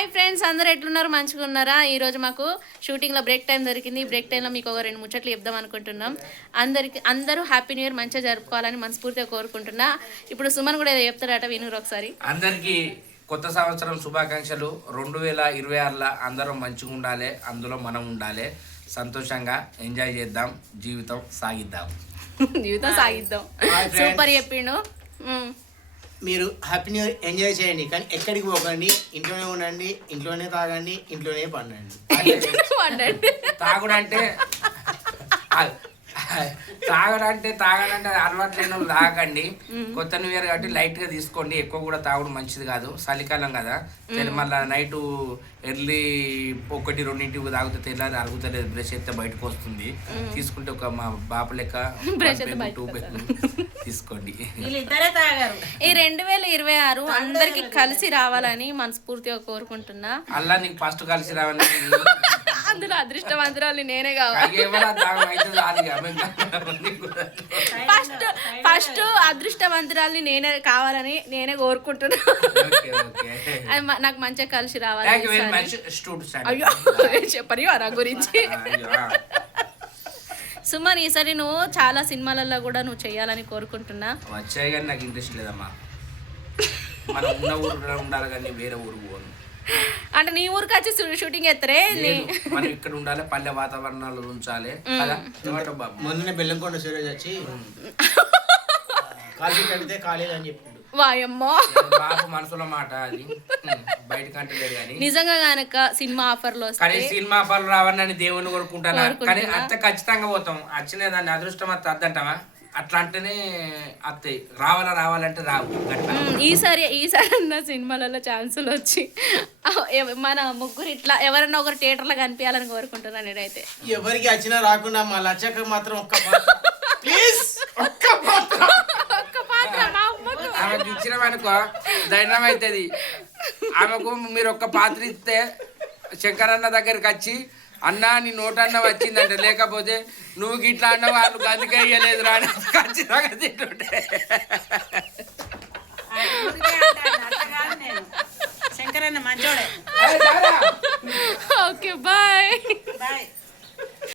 Hi friends, అందరూ ఎట్లున్నారు? మంచిగా ఉన్నారా? ఈరోజు మాకు షూటింగ్లో బ్రేక్ టైం దొరికింది. బ్రేక్ టైంలో మీకు ఒక 2 ముచ్చట్లు చెప్దాం అనుకుంటున్నాం. అందరూ హ్యాపీ న్యూ ఇయర్ మంచిగా జరుపుకోవాలని మనస్ఫూర్తిగా కోరుకుంటున్నా. ఇప్పుడు సుమన్ కూడా ఏదో చెప్తారట, వినురు ఒకసారి. అందరికీ కొత్త సంవత్సరం శుభాకాంక్షలు. 2026ల అందరం మంచిగా ఉండాలి, అందులో మనం ఉండాలి, సంతోషంగా ఎంజాయ్ చేద్దాం, జీవితం సాగిద్దాం. సూపర్ చెప్పిండు. మీరు హ్యాపీ న్యూ ఇయర్ ఎంజాయ్ చేయండి, కానీ ఎక్కడికి పోకండి, ఇంట్లోనే ఉండండి, ఇంట్లోనే తాగండి, ఇంట్లోనే పండండి. తాగుడంటే తాగడంటే అలవాటు లేని వాళ్ళు తాగండి. కొత్త న్యూ ఇయర్ కాబట్టి లైట్ గా తీసుకోండి. ఎక్కువ కూడా తాగుడు మంచిది కాదు, చలికాలం కదా. మళ్ళీ నైట్ ఎర్లీ 1-2 తాగితే తెల్లారి అరుగుతలేదు, బ్రష్ అయితే బయటకు వస్తుంది. తీసుకుంటే ఒక మా బాప లెక్క తీసుకోండి. ఈ 2026 అందరికి కలిసి రావాలని మనస్ఫూర్తిగా కోరుకుంటున్నా. అలా నీకు ఫస్ట్ కలిసి రావాలని అందులో అదృష్టవంతురాలు నేనే కావాలి. ఫస్ట్ అదృష్టవంతురాల్ని నేనే కావాలని నేనే కోరుకుంటున్నా. నాకు మంచిగా కలిసి రావాలి. చెప్పని నా గురించి. సుమన్, ఈసారి నువ్వు చాలా సినిమాలలో కూడా నువ్వు చెయ్యాలని కోరుకుంటున్నా. వచ్చాయి కానీ నాకు ఇంట్రెస్ట్ లేదమ్మా. మనం ఉన్న ఊరు ఉండాలి కానీ వేరే ఊరు పోను. అంటే నీ ఊరికి వచ్చి షూటింగ్ ఎత్తరే? మనం ఇక్కడ ఉండాలి, పల్లె వాతావరణాలు ఉంచాలి. మొన్న బెల్లంకొండ సురేష్ వచ్చి కాలు కడితే కాలేదని చెప్పిండు. వాయమ్మో, బాబు మనసులో మాట అది, బయట కంటలేదు. కానీ నిజంగా గనక సినిమా ఆఫర్లు కానీ సినిమా ఆఫర్లు రావాలని దేవుని కోరుకుంటాను. కానీ అంత ఖచ్చితంగా పోతాం. వచ్చిన దాన్ని అదృష్టం అత్త అద్దంటావా? అట్లా అంటేనే అత్తయ్య రావాలంటే రావు. ఈసారి అన్న సినిమాలలో ఛాన్సులు వచ్చి మన ముగ్గురు ఇట్లా ఎవరన్నా ఒకరు థియేటర్లో కనిపించాలని కోరుకుంటున్నాను నేనైతే. ఎవరికి వచ్చినా రాకుండా మా లచ్చక మాత్రం ఆమెకు ఇచ్చినవనుకో ధైర్యం అవుతుంది. ఆమెకు మీరు ఒక్క పాత్ర ఇస్తే శంకరన్న దగ్గరికి వచ్చి, అన్నా నీ నోటన్న వచ్చిందంటే, లేకపోతే నువ్వు గిట్లా అన్న వాళ్ళు గదికే ఇయ్యలేదు రా ఖచ్చితంగా తింటుంటే. శంకరన్న మంచోడే. Okay, bye.